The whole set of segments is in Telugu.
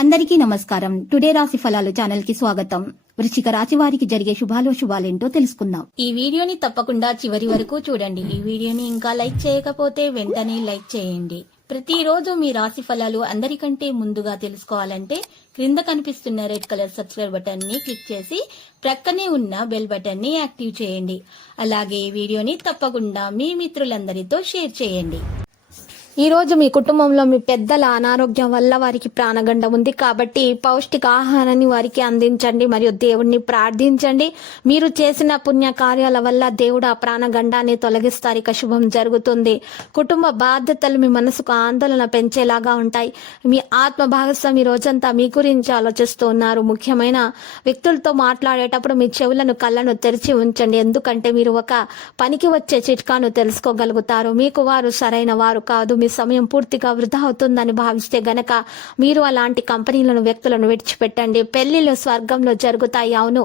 అందరికీ నమస్కారం. టుడే రాశి ఫలాలు ఛానల్ కి స్వాగతం. వృశ్చిక రాశి వారికి జరిగే శుభాలేంటో తెలుసుకుందాం. ఈ వీడియోని తప్పకుండా చివరి వరకు చూడండి. ఈ వీడియోని ఇంకా లైక్ చేయకపోతే వెంటనే లైక్ చేయండి. ప్రతిరోజు మీ రాశి ఫలాలు అందరికంటే ముందుగా తెలుసుకోవాలంటే క్రింద కనిపిస్తున్న రెడ్ కలర్ సబ్స్క్రైబ్ బటన్ ని క్లిక్ చేసి ప్రక్కనే ఉన్న బెల్ బటన్ ని యాక్టివ్ చేయండి. అలాగే ఈ వీడియోని తప్పకుండా మీ మిత్రులందరితో షేర్ చేయండి. ఈ రోజు మీ కుటుంబంలో మీ పెద్దల అనారోగ్యం వల్ల వారికి ప్రాణగండం ఉంది కాబట్టి పౌష్టిక ఆహారాన్ని వారికి అందించండి మరియు దేవుణ్ణి ప్రార్థించండి. మీరు చేసిన పుణ్య కార్యాల వల్ల దేవుడు ఆ ప్రాణగండాన్ని తొలగిస్తారు. ఇక శుభం జరుగుతుంది. కుటుంబ బాధ్యతలు మీ మనసుకు ఆందోళన పెంచేలాగా ఉంటాయి. మీ ఆత్మ భాగస్వామి రోజంతా మీ గురించి ఆలోచిస్తూ ఉన్నారు. ముఖ్యమైన వ్యక్తులతో మాట్లాడేటప్పుడు మీ చెవులను కళ్ళను తెరిచి ఉంచండి. ఎందుకంటే మీరు ఒక పనికి వచ్చే చిట్కాను తెలుసుకోగలుగుతారు. మీకు వారు సరైన వారు కాదు. మీ సమయం పూర్తిగా వృధా అవుతుందని భావిస్తే గనక మీరు అలాంటి కంపెనీలను వ్యక్తులను విడిచిపెట్టండి. పెళ్లిళ్ళు స్వర్గంలో జరుగుతాయి. అవును,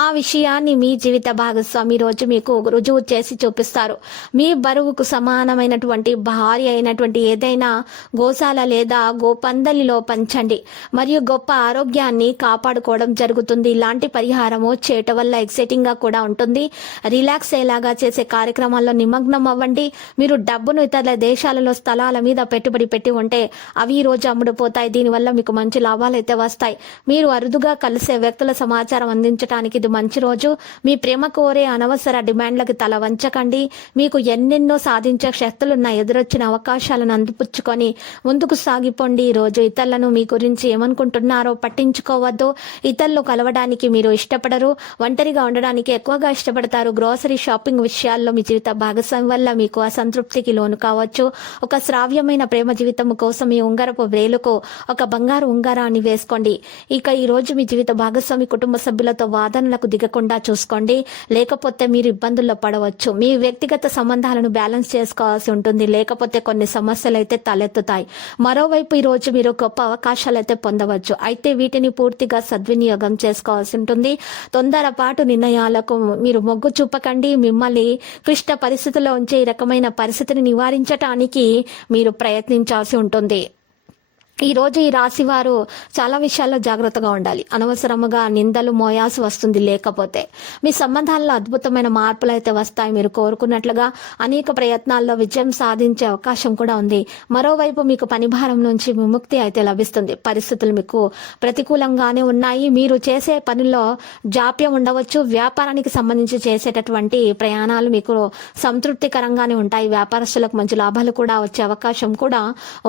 ఆ విషయాన్ని మీ జీవిత భాగస్వామి రోజు మీకు రుజువు చేసి చూపిస్తారు. మీ బరువుకు సమానమైనటువంటి భార్య అయినటువంటి ఏదైనా గోశాల లేదా గోపందలిలో పంచండి మరియు గొప్ప ఆరోగ్యాన్ని కాపాడుకోవడం జరుగుతుంది. ఇలాంటి పరిహారము చేయటం వల్ల ఎక్సైటింగ్ గా కూడా ఉంటుంది. రిలాక్స్ అయ్యేలాగా చేసే కార్యక్రమాల్లో నిమగ్నం అవ్వండి. మీరు డబ్బును ఇతర దేశాలలో స్థలాల మీద పెట్టుబడి పెట్టి ఉంటే అవి ఈ రోజు అమ్ముడుపోతాయి. దీనివల్ల మీకు మంచి లాభాలు అయితే వస్తాయి. మీరు అరుదుగా కలిసే వ్యక్తుల సమాచారం అందించడానికి ఇది మంచి రోజు. మీ ప్రేమ కోరే అనవసర డిమాండ్లకు తల వంచకండి. మీకు ఎన్నెన్నో సాధించే శక్తులున్న ఎదురొచ్చిన అవకాశాలను అందిపుచ్చుకొని ముందుకు సాగిపోండి. ఈ రోజు ఇతరులను మీ గురించి ఏమనుకుంటున్నారో పట్టించుకోవద్దు. ఇతరులు కలవడానికి మీరు ఇష్టపడరు. ఒంటరిగా ఉండడానికి ఎక్కువగా ఇష్టపడతారు. గ్రోసరీ షాపింగ్ విషయాల్లో మీ జీవిత భాగస్వామి వల్ల మీకు అసంతృప్తికి లోను కావచ్చు. ఒక శ్రావ్యమైన ప్రేమ జీవితం కోసం మీ ఉంగరపు వేలుకు ఒక బంగారు ఉంగరాన్ని వేసుకోండి. ఇక ఈ రోజు మీ జీవిత భాగస్వామి కుటుంబ సభ్యులతో వాదనలకు దిగకుండా చూసుకోండి. లేకపోతే మీరు ఇబ్బందుల్లో పడవచ్చు. మీ వ్యక్తిగత సంబంధాలను బ్యాలెన్స్ చేసుకోవాల్సి ఉంటుంది. లేకపోతే కొన్ని సమస్యలు అయితే తలెత్తుతాయి. మరోవైపు ఈ రోజు మీరు గొప్ప అవకాశాలు అయితే పొందవచ్చు. అయితే వీటిని పూర్తిగా సద్వినియోగం చేసుకోవాల్సి ఉంటుంది. తొందరపాటు నిర్ణయాలకు మీరు మొగ్గు చూపకండి. మిమ్మల్ని క్లిష్ట పరిస్థితుల్లో ఉంచే ఈ రకమైన పరిస్థితిని నివారించటానికి మీరు ప్రయత్నించాల్సి ఉంటుంది. ఈ రోజు ఈ రాశి వారు చాలా విషయాల్లో జాగ్రత్తగా ఉండాలి. అనవసరముగా నిందలు మోయాల్సి వస్తుంది. లేకపోతే మీ సంబంధాల్లో అద్భుతమైన మార్పులు అయితే వస్తాయి. మీరు కోరుకున్నట్లుగా అనేక ప్రయత్నాల్లో విజయం సాధించే అవకాశం కూడా ఉంది. మరోవైపు మీకు పని భారం నుంచి విముక్తి అయితే లభిస్తుంది. పరిస్థితులు మీకు ప్రతికూలంగానే ఉన్నాయి. మీరు చేసే పనుల్లో జాప్యం ఉండవచ్చు. వ్యాపారానికి సంబంధించి చేసేటటువంటి ప్రయాణాలు మీకు సంతృప్తికరంగానే ఉంటాయి. వ్యాపారస్తులకు మంచి లాభాలు కూడా వచ్చే అవకాశం కూడా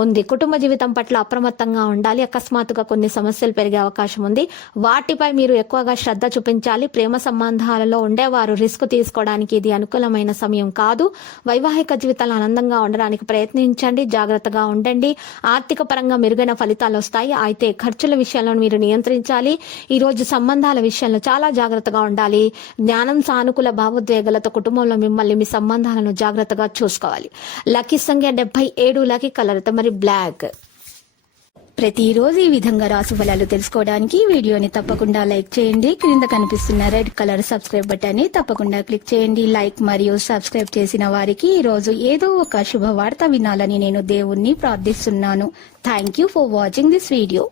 ఉంది. కుటుంబ జీవితం పట్ల అప్రమత్తంగా ఉండాలి. అకస్మాత్తుగా కొన్ని సమస్యలు పెరిగే అవకాశం ఉంది. వాటిపై మీరు ఎక్కువగా శ్రద్ధ చూపించాలి. ప్రేమ సంబంధాలలో ఉండేవారు రిస్క్ తీసుకోవడానికి ఇది అనుకూలమైన సమయం కాదు. వైవాహిక జీవితాలు ఆనందంగా ఉండడానికి ప్రయత్నించండి. జాగ్రత్తగా ఉండండి. ఆర్థిక పరంగా మెరుగైన ఫలితాలు వస్తాయి. అయితే ఖర్చుల విషయాలను మీరు నియంత్రించాలి. ఈ రోజు సంబంధాల విషయంలో చాలా జాగ్రత్తగా ఉండాలి. జ్ఞానం సానుకూల భావోద్వేగాలతో కుటుంబంలో మిమ్మల్ని మీ సంబంధాలను జాగ్రత్తగా చూసుకోవాలి. లక్కీ సంఖ్య 77, లక్కీ కలర్ మరి బ్లాక్. ప్రతిరోజు ఈ విధంగా రాశి ఫలాలు తెలుసుకోవడానికి వీడియోని తప్పకుండా లైక్ చేయండి. క్రింద కనిపిస్తున్న రెడ్ కలర్ సబ్స్క్రైబ్ బటన్ ని తప్పకుండా క్లిక్ చేయండి. లైక్ మరియు సబ్స్క్రైబ్ చేసిన వారికి ఈ రోజు ఏదో ఒక శుభవార్త వినాలని నేను దేవుణ్ణి ప్రార్థిస్తున్నాను. Thank you for watching this video.